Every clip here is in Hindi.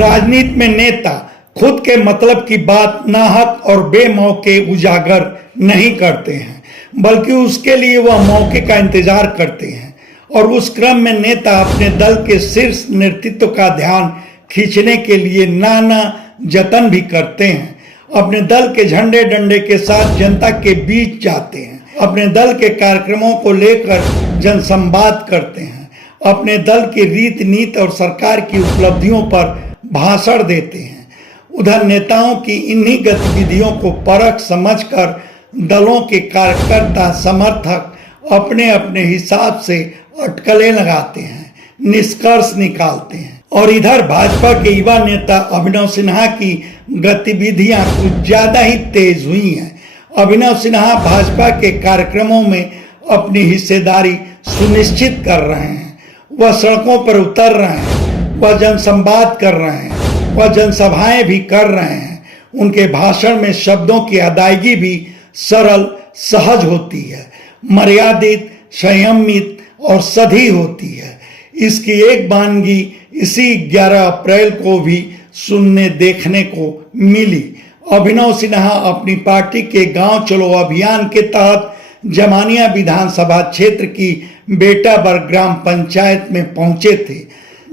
राजनीति में नेता खुद के मतलब की बात नाहक और बेमौके उजागर नहीं करते हैं, बल्कि उसके लिए वह मौके का इंतजार करते हैं और उस क्रम में नेता अपने दल के शीर्ष नेतृत्व का ध्यान खींचने के लिए नाना जतन भी करते हैं। अपने दल के झंडे डंडे के साथ जनता के बीच जाते हैं, अपने दल के कार्यक्रमों को लेकर जनसंवाद करते हैं, अपने दल की रीति नीति और सरकार की उपलब्धियों पर भाषण देते हैं। उधर नेताओं की इन्हीं गतिविधियों को परख समझकर दलों के कार्यकर्ता समर्थक अपने अपने हिसाब से अटकलें लगाते हैं, निष्कर्ष निकालते हैं। और इधर भाजपा के युवा नेता अभिनव सिन्हा की गतिविधियां कुछ ज्यादा ही तेज हुई हैं। अभिनव सिन्हा भाजपा के कार्यक्रमों में अपनी हिस्सेदारी सुनिश्चित कर रहे हैं। वह सड़कों पर उतर रहे हैं, वह जनसंवाद कर रहे हैं, वह जनसभाएं भी कर रहे हैं। उनके भाषण में शब्दों की अदायगी भी सरल सहज होती है, मर्यादित, संयमित और सधी होती है। इसकी एक वानगी इसी 11 अप्रैल को भी सुनने देखने को मिली। अभिनव सिन्हा अपनी पार्टी के गांव चलो अभियान के तहत जमानिया विधानसभा क्षेत्र की बेटाबर्ग ग्राम पंचायत में पहुंचे थे,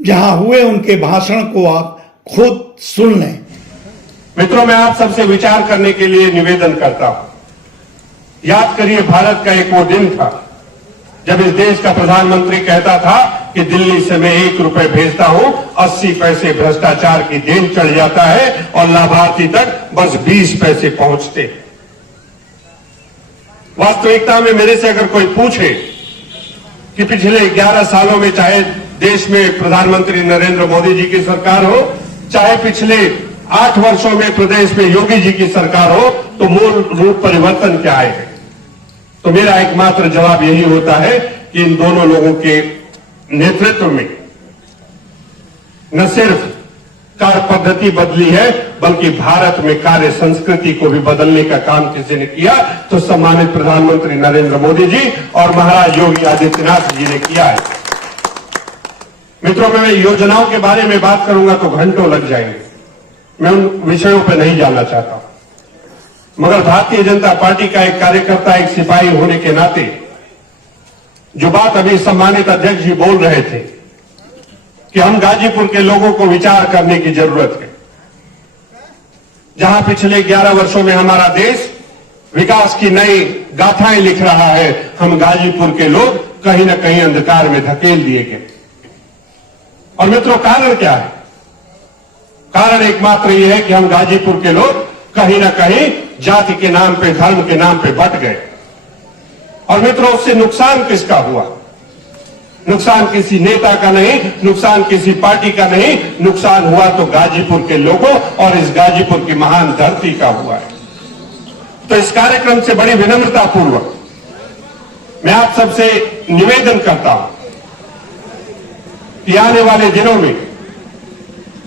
जहां हुए उनके भाषण को आप खुद सुन लें। मित्रों, मैं आप सबसे विचार करने के लिए निवेदन करता हूं। याद करिए, भारत का एक वो दिन था जब इस देश का प्रधानमंत्री कहता था कि दिल्ली से मैं 1 रुपए भेजता हूं, 80 पैसे भ्रष्टाचार की देन चढ़ जाता है और लाभार्थी तक बस 20 पैसे पहुंचते। वास्तविकता में मेरे से अगर कोई पूछे कि पिछले 11 सालों में चाहे देश में प्रधानमंत्री नरेंद्र मोदी जी की सरकार हो, चाहे पिछले 8 वर्षों में प्रदेश में योगी जी की सरकार हो, तो मूल रूप परिवर्तन क्या आए? तो मेरा एकमात्र जवाब यही होता है कि इन दोनों लोगों के नेतृत्व में न सिर्फ कार्य पद्धति बदली है, बल्कि भारत में कार्य संस्कृति को भी बदलने का काम किसी ने किया, तो सम्मानित प्रधानमंत्री नरेंद्र मोदी जी और महाराज योगी आदित्यनाथ जी ने किया है। मित्रों, मैं योजनाओं के बारे में बात करूंगा तो घंटों लग जाएंगे। मैं उन विषयों पर नहीं जाना चाहता हूं, मगर भारतीय जनता पार्टी का एक कार्यकर्ता, एक सिपाही होने के नाते जो बात अभी सम्मानित अध्यक्ष जी बोल रहे थे कि हम गाजीपुर के लोगों को विचार करने की जरूरत है। जहां पिछले 11 वर्षों में हमारा देश विकास की नई गाथाएं लिख रहा है, हम गाजीपुर के लोग कहीं ना कहीं अंधकार में धकेल दिए गए। और मित्रों, कारण क्या है? कारण एकमात्र यह है कि हम गाजीपुर के लोग कहीं ना कहीं जाति के नाम पे, धर्म के नाम पे बट गए। और मित्रों, उससे नुकसान किसका हुआ? नुकसान किसी नेता का नहीं, नुकसान किसी पार्टी का नहीं, नुकसान हुआ तो गाजीपुर के लोगों और इस गाजीपुर की महान धरती का हुआ है। तो इस कार्यक्रम से बड़ी विनम्रता पूर्वक मैं आप सबसे निवेदन करता हूं कि आने वाले दिनों में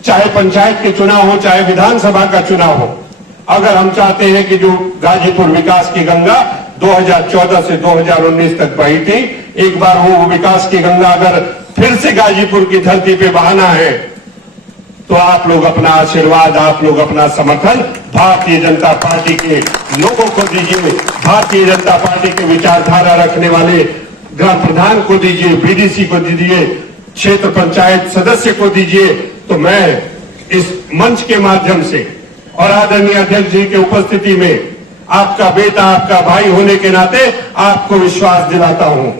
चाहे पंचायत के चुनाव हो, चाहे विधानसभा का चुनाव हो, अगर हम चाहते हैं कि जो गाजीपुर विकास की गंगा 2014 से 2019 तक बही थी, एक बार वो विकास की गंगा अगर फिर से गाजीपुर की धरती पे बहाना है, तो आप लोग अपना आशीर्वाद, आप लोग अपना समर्थन भारतीय जनता पार्टी के लोगों को दीजिए, भारतीय जनता पार्टी के विचारधारा रखने वाले ग्राम प्रधान को दीजिए, बीडीसी को दीजिए, क्षेत्र पंचायत सदस्य को दीजिए। तो मैं इस मंच के माध्यम से और आदरणीय अध्यक्ष जी के उपस्थिति में आपका बेटा, आपका भाई होने के नाते आपको विश्वास दिलाता हूं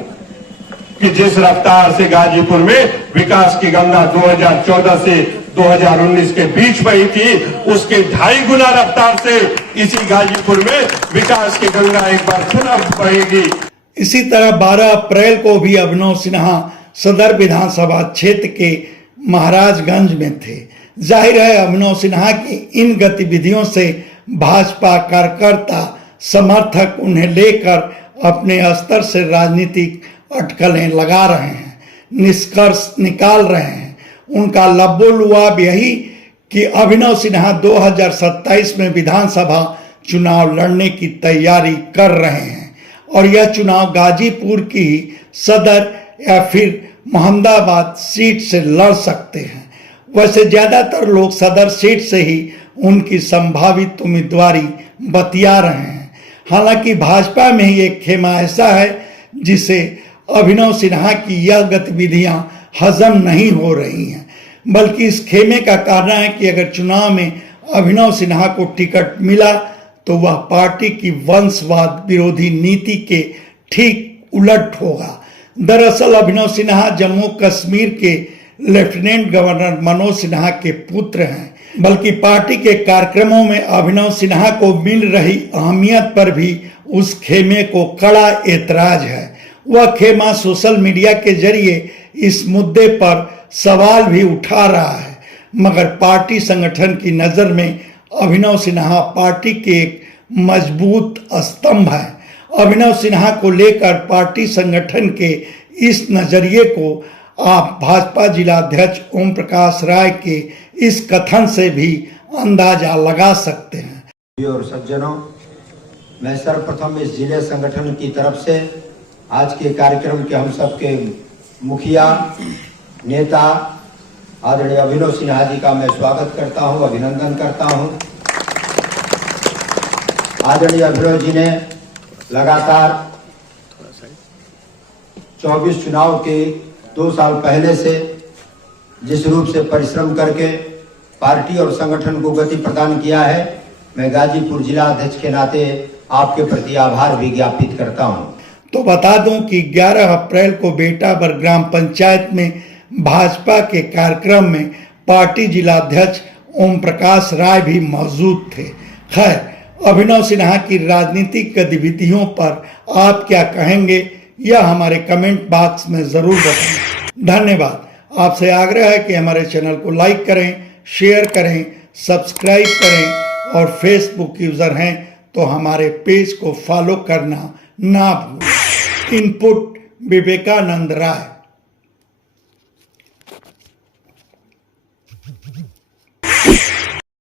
कि जिस रफ्तार से गाजीपुर में विकास की गंगा 2014 से 2019 के बीच बही थी, उसके 2.5 गुना रफ्तार से इसी गाजीपुर में विकास की गंगा एक बार पुनः बहेगी। इसी तरह 12 अप्रैल को भी अभिनव सिन्हा सदर विधानसभा क्षेत्र के महाराजगंज में थे। जाहिर है, अभिनव सिन्हा की इन गतिविधियों से भाजपा कार्यकर्ता समर्थक उन्हें लेकर अपने स्तर से राजनीतिक अटकलें लगा रहे हैं, निष्कर्ष निकाल रहे हैं। उनका लब्बो-लुआब यही कि अभिनव सिन्हा 2027 में विधानसभा चुनाव लड़ने की तैयारी कर रहे हैं और यह चुनाव गाजीपुर की सदर या फिर मोहम्मदाबाद सीट से लड़ सकते हैं। वैसे ज्यादातर लोग सदर सीट से ही उनकी संभावित उम्मीदवारी बतिया रहे हैं। हालांकि भाजपा में ही एक खेमा ऐसा है जिसे अभिनव सिन्हा की यह गतिविधियां हजम नहीं हो रही हैं, बल्कि इस खेमे का कारण है कि अगर चुनाव में अभिनव सिन्हा को टिकट मिला तो वह पार्टी की वंशवाद विरोधी नीति के ठीक उलट होगा। दरअसल अभिनव सिन्हा जम्मू कश्मीर के लेफ्टिनेंट गवर्नर मनोज सिन्हा के पुत्र हैं, बल्कि पार्टी के कार्यक्रमों में अभिनव सिन्हा को मिल रही अहमियत पर भी उस खेमे को कड़ा एतराज है। वह खेमा सोशल मीडिया के जरिए इस मुद्दे पर सवाल भी उठा रहा है, मगर पार्टी संगठन की नजर में अभिनव सिन्हा पार्टी के एक मजबूत स्तंभ है। अभिनव सिन्हा को लेकर पार्टी संगठन के इस नजरिए को आप भाजपा जिलाध्यक्ष ओम प्रकाश राय के इस कथन से भी अंदाजा लगा सकते हैं। और सज्जनों, मैं सर्वप्रथम इस जिले संगठन की तरफ से आज के कार्यक्रम के हम सबके मुखिया नेता आदरणीय अभिनव सिन्हा जी का मैं स्वागत करता हूं, अभिनंदन करता हूं। आदरणीय अभिनव जी ने लगातार 24 चुनाव के 2 साल पहले से जिस रूप से परिश्रम करके पार्टी और संगठन को गति प्रदान किया है, मैं गाजीपुर जिला अध्यक्ष के नाते आपके प्रति आभार भी ज्ञापित करता हूं। तो बता दूं कि 11 अप्रैल को बेटाबर ग्राम पंचायत में भाजपा के कार्यक्रम में पार्टी जिलाध्यक्ष ओम प्रकाश राय भी मौजूद थे। खैर, अभिनव सिन्हा की राजनीतिक गतिविधियों पर आप क्या कहेंगे, यह हमारे कमेंट बॉक्स में जरूर बताएं। धन्यवाद। आपसे आग्रह है कि हमारे चैनल को लाइक करें, शेयर करें, सब्सक्राइब करें और फेसबुक यूजर हैं तो हमारे पेज को फॉलो करना ना भूलें। इनपुट विवेकानंद राय।